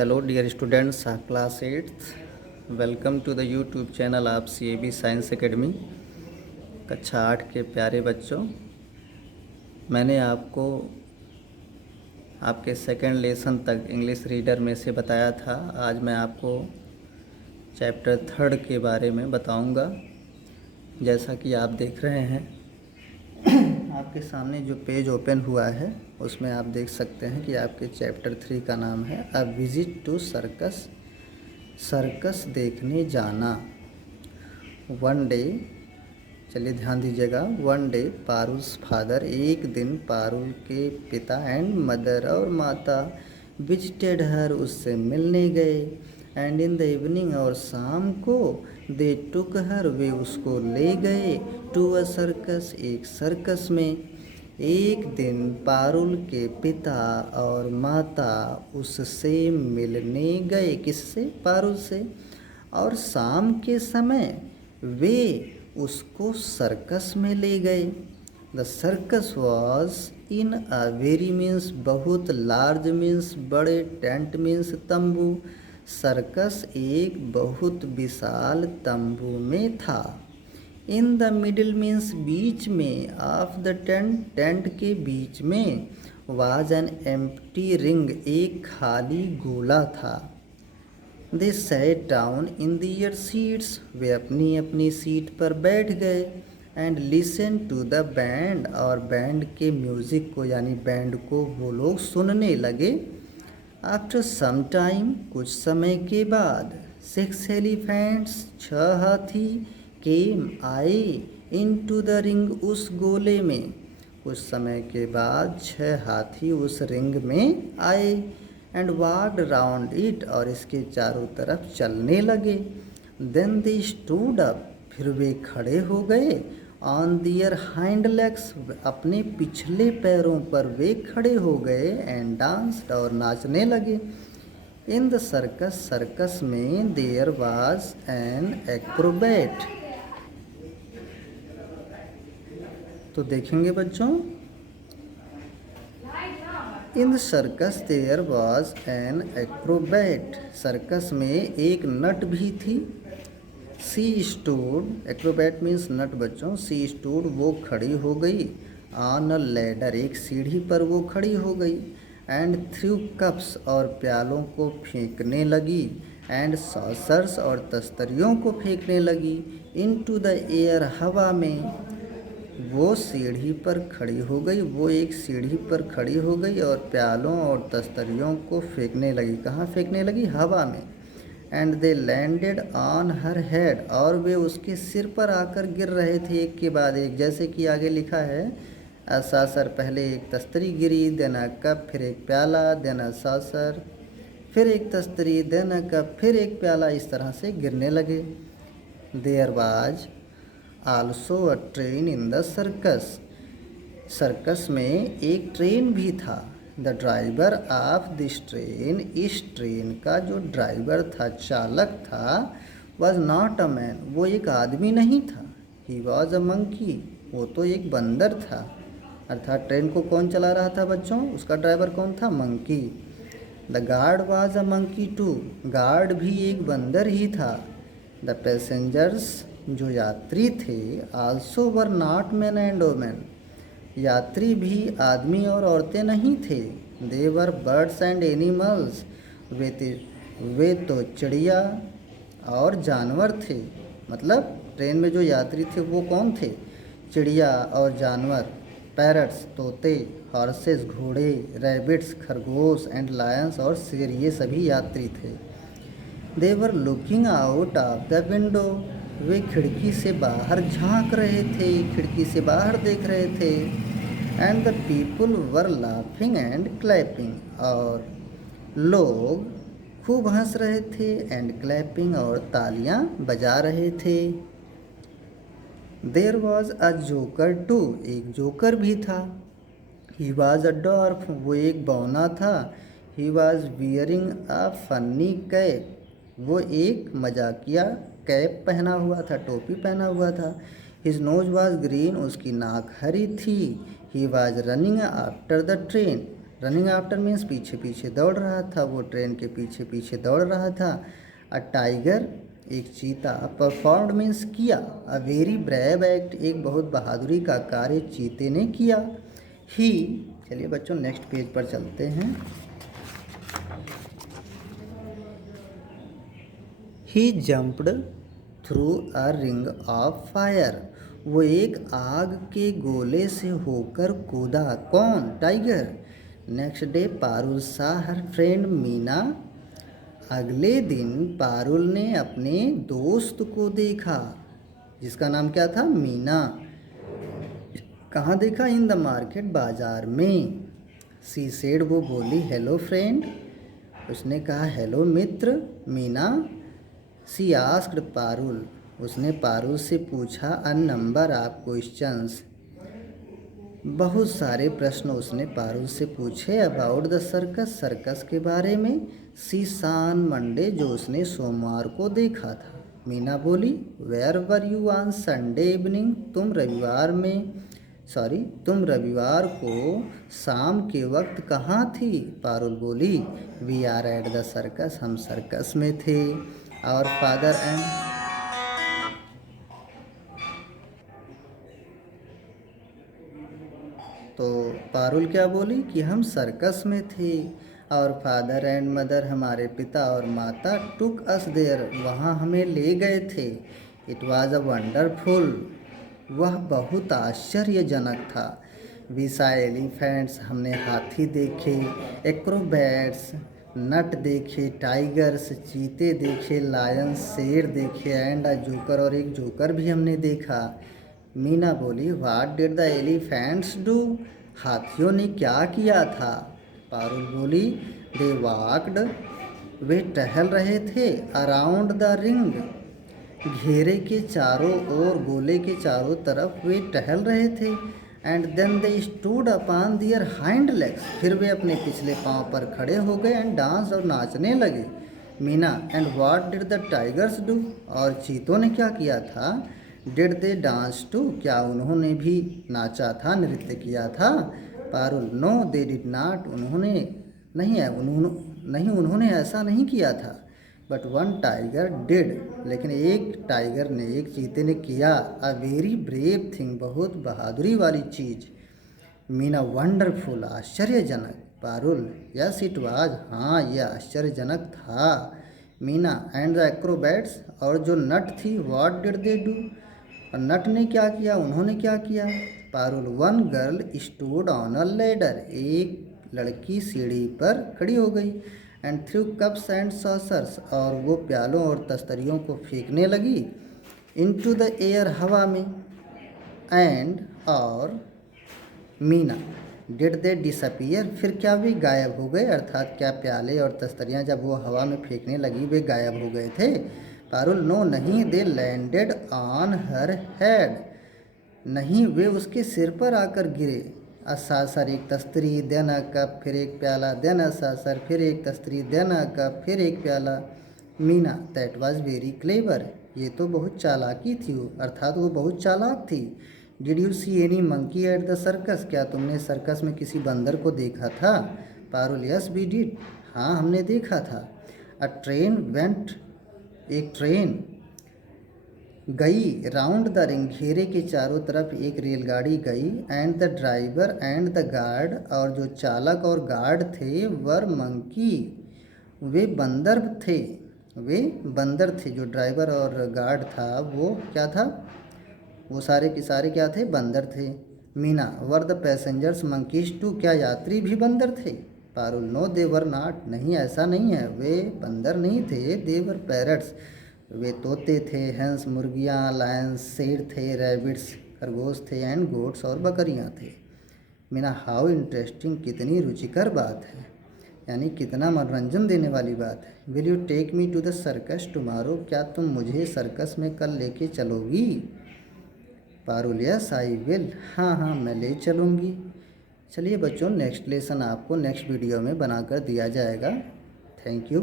Hello dear students class 8th। Welcome to the YouTube channel of CAB science academy. कक्षा 8 के प्यारे बच्चों, मैंने आपको आपके सेकंड लेसन तक इंग्लिश रीडर में से बताया था। आज मैं आपको चैप्टर 3 के बारे में बताऊंगा। जैसा कि आप देख रहे हैं आपके सामने जो पेज ओपन हुआ है उसमें आप देख सकते हैं कि आपके चैप्टर 3 का नाम है a visit to circus, circus देखने जाना। वन डे, चलिए ध्यान दीजिएगा। वन डे पारुल्स फादर, एक दिन पारुल के पिता एंड मदर और माता विजिटेड हर, उससे मिलने गए। एंड इन द इवनिंग, और शाम को दे टुक हर, वे उसको ले गए टू अ सर्कस, एक सर्कस में। एक दिन पारुल के पिता और माता उससे मिलने गए, किससे? पारुल से। और शाम के समय वे उसको सर्कस में ले गए। The circus was in a very means बहुत, लार्ज मीन्स बड़े, टेंट मीन्स तंबू। सर्कस एक बहुत विशाल तंबू में था। इन द मिडिल मीन्स बीच में, ऑफ द टेंट, टेंट के बीच में, वाज एन एम्प्टी रिंग, एक खाली गोला था। They sat down in their seats, वे अपनी अपनी सीट पर बैठ गए। And listen to the band, और बैंड के म्यूज़िक को यानी बैंड को वो लोग सुनने लगे। आफ्टर सम टाइम, कुछ समय के बाद, 6 एलिफेंट्स, 6 हाथी, केम आए, इनटू द रिंग, उस गोले में। कुछ समय के बाद 6 हाथी उस रिंग में आए। एंड वॉक्ड राउंड इट, और इसके चारों तरफ चलने लगे। देन दे स्टूड अप, फिर वे खड़े हो गए। ऑन दियर हाइंड लेग्स, अपने पिछले पैरों पर वे खड़े हो गए। एंड डांस्ड, और नाचने लगे। इन द सर्कस, सर्कस में, देयर वाज एन एक्रोबैट। तो देखेंगे बच्चों, in the circus there was an acrobat, circus में एक नट भी थी। सी स्टूड, एक्रोबैट मीन्स नट बच्चों। सी स्टूड, वो खड़ी हो गई। ऑन अ लैडर, एक सीढ़ी पर वो खड़ी हो गई। एंड थ्रू कप्स, और प्यालों को फेंकने लगी। एंड सॉसर्स, और तस्तरियों को फेंकने लगी। इनटू द एयर, हवा में। वो सीढ़ी पर खड़ी हो गई, वो एक सीढ़ी पर खड़ी हो गई और प्यालों और तस्तरियों को फेंकने लगी। कहाँ फेंकने लगी? हवा में। And they landed on her head, और वे उसके सिर पर आकर गिर रहे थे एक के बाद एक। जैसे कि आगे लिखा है, सासर, पहले एक तस्तरी गिरी, देन अ कप, फिर एक प्याला, देन अ सासर, फिर एक तस्तरी, देन अ कप, फिर एक प्याला, इस तरह से गिरने लगे। There was also a train in the circus, circus में एक ट्रेन भी था। The driver of this train, इस ट्रेन का जो ड्राइवर था, चालक था, वॉज नॉट अ मैन, वो एक आदमी नहीं था। ही वॉज अ मंकी, वो तो एक बंदर था। अर्थात ट्रेन को कौन चला रहा था बच्चों? उसका ड्राइवर कौन था? Monkey. The guard was a monkey too, guard भी एक बंदर ही था। द पैसेंजर्स, जो यात्री थे, also were not man and women, यात्री भी आदमी और औरतें नहीं थे। They were birds and animals, वे तो चिड़िया और जानवर थे। मतलब ट्रेन में जो यात्री थे वो कौन थे? चिड़िया और जानवर, पैरट्स, तोते, हॉर्सेस, घोड़े, रैबिट्स, खरगोश, एंड लायंस, और शेर, ये सभी यात्री थे। They were looking out of the window, वे खिड़की से बाहर झांक रहे थे, खिड़की से बाहर देख रहे थे। And the people were laughing and clapping, और लोग खूब हंस रहे थे। एंड क्लैपिंग, और तालियां बजा रहे थे। There was a joker too, एक जोकर भी था। ही वॉज अ डॉर्फ, वो एक बौना था। He was wearing a funny cap, वो एक मजाकिया कैप पहना हुआ था, टोपी पहना हुआ था। हिज नोज वॉज ग्रीन, उसकी नाक हरी थी। He was running after the train, running after means पीछे पीछे दौड़ रहा था, वो ट्रेन के पीछे पीछे दौड़ रहा था। अ टाइगर एक चीता, परफॉर्म्ड मीन्स किया, अ वेरी ब्रेव एक्ट एक बहुत बहादुरी का कार्य चीते ने किया। ही, चलिए बच्चों नेक्स्ट पेज पर चलते हैं। He jumped through a ring of fire, वो एक आग के गोले से होकर कूदा। कौन? टाइगर। नेक्स्ट डे पारुल सा हर फ्रेंड मीना, अगले दिन पारुल ने अपने दोस्त को देखा जिसका नाम क्या था? मीना। कहाँ देखा? इन द मार्केट, बाजार में। सी सेड, वो बोली, हेलो फ्रेंड, उसने कहा हेलो मित्र। मीना, सी आस्क्ड पारुल, उसने पारुल से पूछा, अ नंबर ऑफ क्वेश्चंस, बहुत सारे प्रश्न उसने पारुल से पूछे। अबाउट द सर्कस, सर्कस के बारे में। सी सान मंडे, जो उसने सोमवार को देखा था। मीना बोली, where were you on Sunday evening, तुम रविवार को शाम के वक्त कहाँ थी? पारुल बोली, we are at the circus, हम सर्कस में थे। और फादर एंड, तो पारुल क्या बोली कि हम सर्कस में थे। और फादर एंड मदर, हमारे पिता और माता, टुक अस देयर, वहाँ हमें ले गए थे। इट वाज अ वंडरफुल, वह बहुत आश्चर्यजनक था। वी सा एलिफेंट्स, हमने हाथी देखे। एक्रोबैट्स, नट देखे। टाइगर्स, चीते देखे। लायंस, शेर देखे। एंड अ जोकर, और एक जोकर भी हमने देखा। मीना बोली, what did the elephants do, हाथियों ने क्या किया था? पारुल बोली, दे वॉक्ड, वे टहल रहे थे। अराउंड द रिंग, घेरे के चारों ओर, गोले के चारों तरफ वे टहल रहे थे। And then they stood upon their hind legs, फिर वे अपने पिछले पाँव पर खड़े हो गए। एंड डांस, और नाचने लगे। Meena, and what did the tigers do, और चीतों ने क्या किया था? डिड दे डांस टू, क्या उन्होंने भी नाचा था, नृत्य किया था? Parul, no they did not, उन्होंने उन्होंने ऐसा नहीं किया था। बट वन टाइगर डिड, लेकिन एक टाइगर ने, एक चीते ने किया। अ वेरी ब्रेव थिंग, बहुत बहादुरी वाली चीज़। मीना, वंडरफुल, आश्चर्यजनक। पारुल, यस इट वाज, हाँ यह आश्चर्यजनक था। मीना, एंड द एक्रोबैट्स, और जो नट थी, व्हाट डिड दे डू, और नट ने क्या किया, उन्होंने क्या किया? Parul, one girl stood on a ladder, एक लड़की सीढ़ी पर खड़ी हो गई। And through cups and saucers, और वो प्यालों और तस्तरियों को फेंकने लगी। इनटू द एयर, हवा में। एंड, और मीना, डिड दे डिसअपियर, फिर क्या वे गायब हो गए? अर्थात क्या प्याले और तस्तरियाँ जब वो हवा में फेंकने लगी वे गायब हो गए थे? पारुल, नो नहीं, दे लैंडेड ऑन हर हेड, नहीं वे उसके सिर पर आकर गिरे। असासर, एक तस्तरी, देन अ कप, फिर एक प्याला, देन असासर, फिर एक तस्तरी, देन अ कप, फिर एक प्याला। Meena, that was very clever, ये तो बहुत चालाकी थी, अर्थात वो बहुत चालाक थी। Did you see any monkey eight the circus, क्या तुमने सर्कस में किसी बंदर को देखा था? पारुल, यस वी डिड, हाँ हमने देखा था। अ ट्रेन वेंट, एक ट्रेन गई। राउंड द रिंग, घेरे के चारों तरफ एक रेलगाड़ी गई। And the driver and the guard, और जो चालक और गार्ड थे, वर मंकी, वे बंदर थे। वे बंदर थे, जो ड्राइवर और गार्ड था वो क्या था? वो सारे के सारे क्या थे? बंदर थे। Meena, were the passengers monkeys too, क्या यात्री भी बंदर थे? Parul, no they were not, नहीं ऐसा नहीं है, वे बंदर नहीं थे। दे वर पैरट्स, वे तोते थे। हैंस, मुर्गियाँ। लायंस, शेर थे। रैबिट्स, खरगोश थे। एंड गोट्स, और बकरियाँ थे। मीना, हाउ इंटरेस्टिंग, कितनी रुचिकर बात है, यानी कितना मनोरंजन देने वाली बात है। Will you take me to the circus tomorrow, क्या तुम मुझे सर्कस में कल लेके चलोगी? पारुल, यस आई विल, हाँ हाँ मैं ले चलूँगी। चलिए बच्चों, नेक्स्ट लेसन आपको नेक्स्ट वीडियो में बनाकर दिया जाएगा। Thank you.